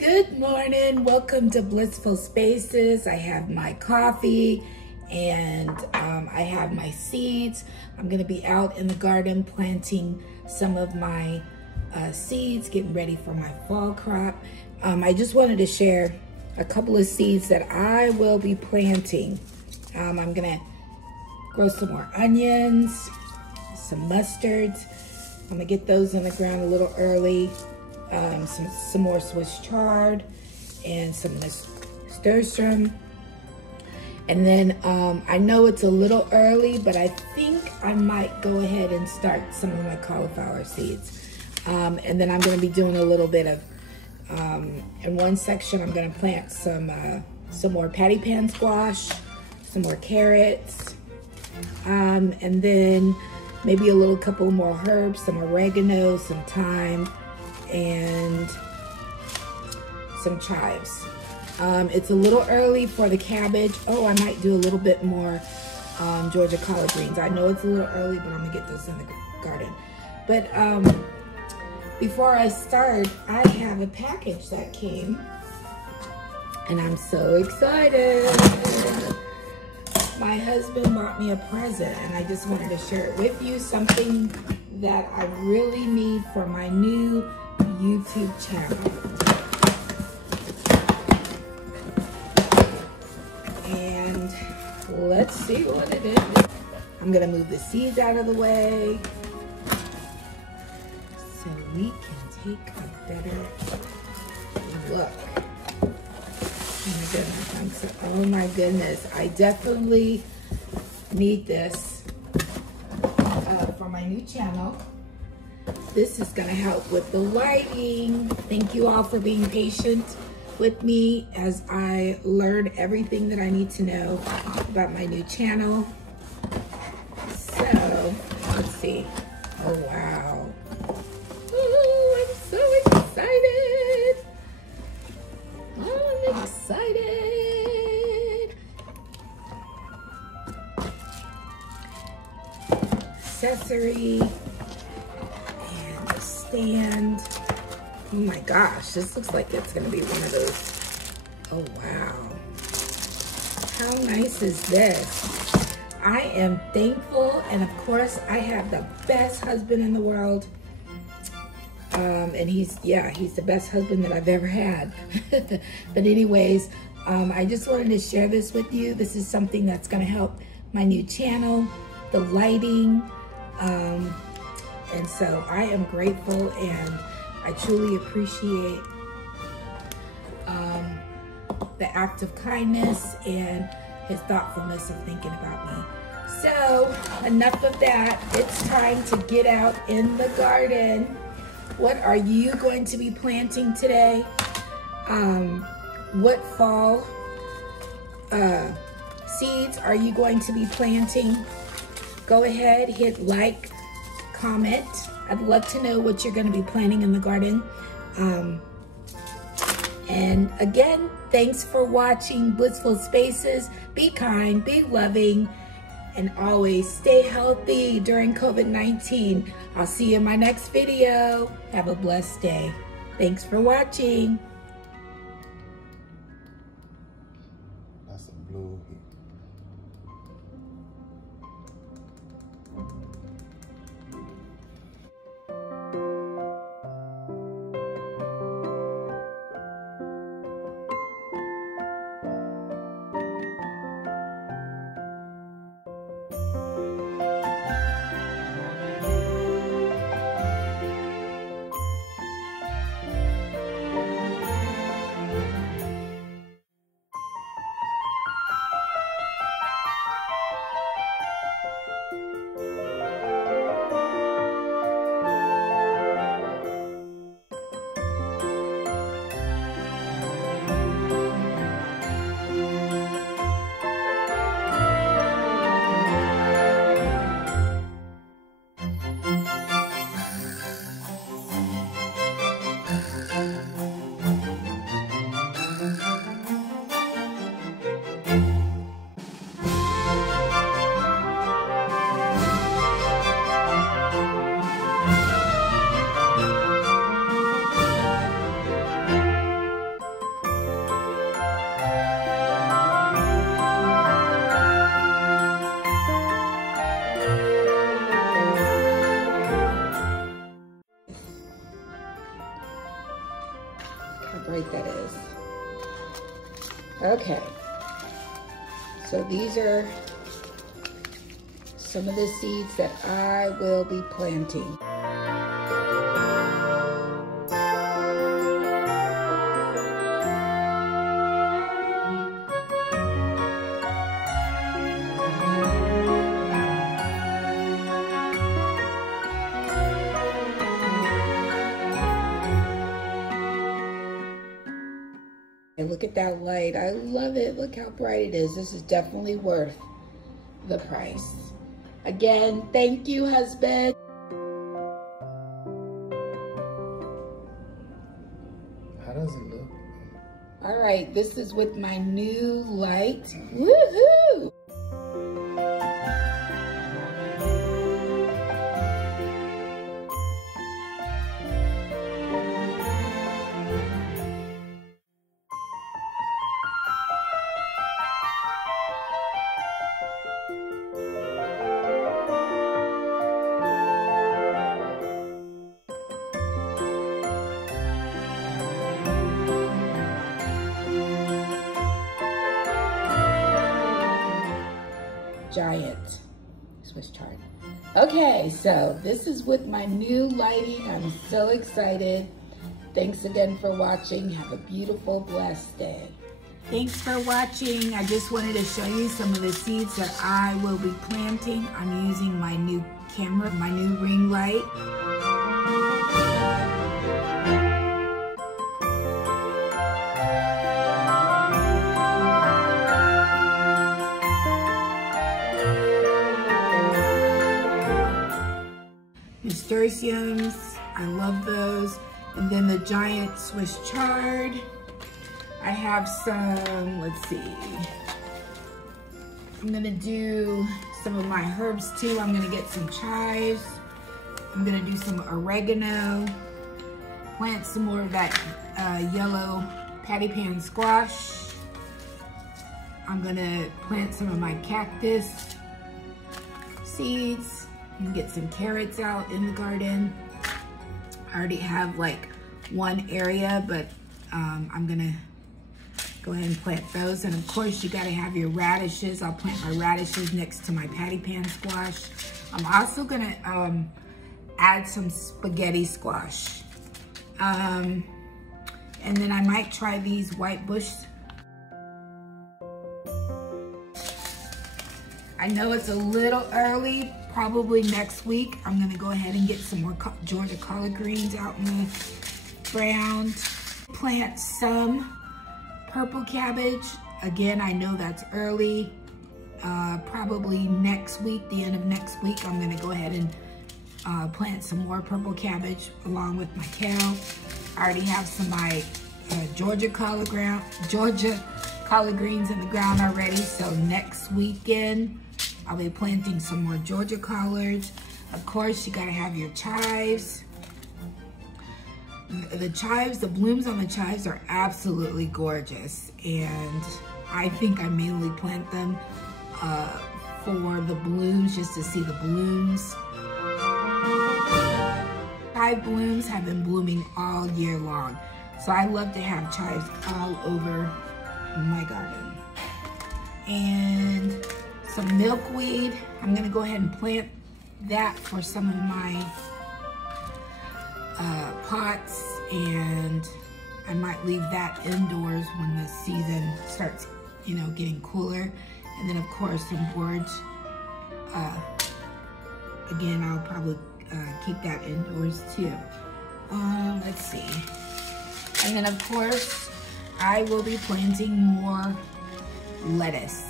Good morning, welcome to Blissful Spaces. I have my coffee and I have my seeds. I'm gonna be out in the garden planting some of my seeds, getting ready for my fall crop. I just wanted to share a couple of seeds that I will be planting. I'm gonna grow some more onions, some mustards. I'm gonna get those in the ground a little early. Some more Swiss chard and some nasturtium. And then I know it's a little early, but I think I might go ahead and start some of my cauliflower seeds. And then I'm gonna be doing a little bit of, in one section I'm gonna plant some more patty pan squash, some more carrots, and then maybe a little couple more herbs, some oregano, some thyme, and some chives. It's a little early for the cabbage. Oh, I might do a little bit more Georgia collard greens. I know it's a little early, but I'm gonna get those in the garden. But before I start, I have a package that came, and I'm so excited. My husband bought me a present, and I just wanted to share it with you, something that I really need for my new YouTube channel. And let's see what it is. I'm gonna move the seeds out of the way so we can take a better look. Oh my goodness, I definitely need this for my new channel. This is gonna help with the lighting. Thank you all for being patient with me as I learn everything that I need to know about my new channel. So, let's see. Oh, wow. Oh, I'm so excited. Oh, I'm excited. Accessory. Stand. Oh my gosh, this looks like it's gonna be one of those. Oh wow. How nice is this? I am thankful, and of course I have the best husband in the world. And he's the best husband that I've ever had. But anyways, I just wanted to share this with you. This is something that's gonna help my new channel, the lighting, and so I am grateful, and I truly appreciate the act of kindness and his thoughtfulness of thinking about me. So enough of that. It's time to get out in the garden. What are you going to be planting today? What fall seeds are you going to be planting? Go ahead, hit like, comment. I'd love to know what you're going to be planting in the garden. And again, thanks for watching Blissful Spaces. Be kind, be loving, and always stay healthy during COVID-19. I'll see you in my next video. Have a blessed day. Thanks for watching. That's a blue. bright that is. Okay, so these are some of the seeds that I will be planting. And look at that light. I love it. Look how bright it is. This is definitely worth the price. Again, thank you, husband. How does it look? All right, this is with my new light. Woohoo! Giant Swiss chard. Okay, so this is with my new lighting. I'm so excited. Thanks again for watching. Have a beautiful, blessed day. Thanks for watching. I just wanted to show you some of the seeds that I will be planting. I'm using my new camera, my new ring light. Nasturtiums, I love those. And then the giant Swiss chard. I have some, let's see. I'm gonna do some of my herbs too. I'm gonna get some chives. I'm gonna do some oregano. Plant some more of that yellow patty pan squash. I'm gonna plant some of my cactus seeds. And get some carrots out in the garden. I already have like one area, but I'm gonna go ahead and plant those. And of course, you gotta have your radishes. I'll plant my radishes next to my patty pan squash. I'm also gonna add some spaghetti squash. And then I might try these white bush. I know it's a little early, probably next week. I'm gonna go ahead and get some more Georgia collard greens out in the ground. Plant some purple cabbage. Again, I know that's early. Probably next week, the end of next week, I'm gonna go ahead and plant some more purple cabbage along with my kale. I already have some of my Georgia collard greens in the ground already, so next weekend, I'll be planting some more Georgia collards. Of course, you gotta have your chives. The chives, the blooms on the chives are absolutely gorgeous. And I think I mainly plant them for the blooms, just to see the blooms. Chive blooms have been blooming all year long. So I love to have chives all over my garden. And some milkweed. I'm gonna go ahead and plant that for some of my pots, and I might leave that indoors when the season starts, you know, getting cooler. And then of course some boards. Again, I'll probably keep that indoors too. Let's see. And then of course, I will be planting more lettuce.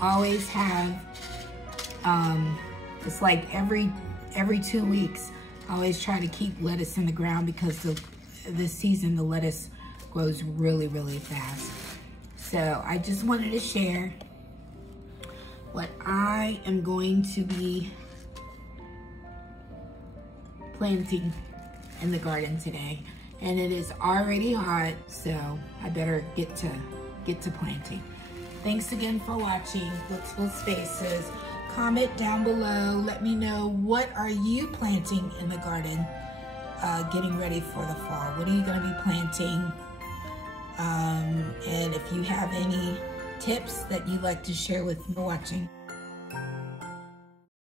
Always have, it's like every 2 weeks, I always try to keep lettuce in the ground because this season the lettuce grows really, really fast. So I just wanted to share what I am going to be planting in the garden today. And it is already hot, so I better get to planting. Thanks again for watching Blissful Spaces. Comment down below. Let me know, what are you planting in the garden? getting ready for the fall? What are you going to be planting? And if you have any tips that you'd like to share with me watching.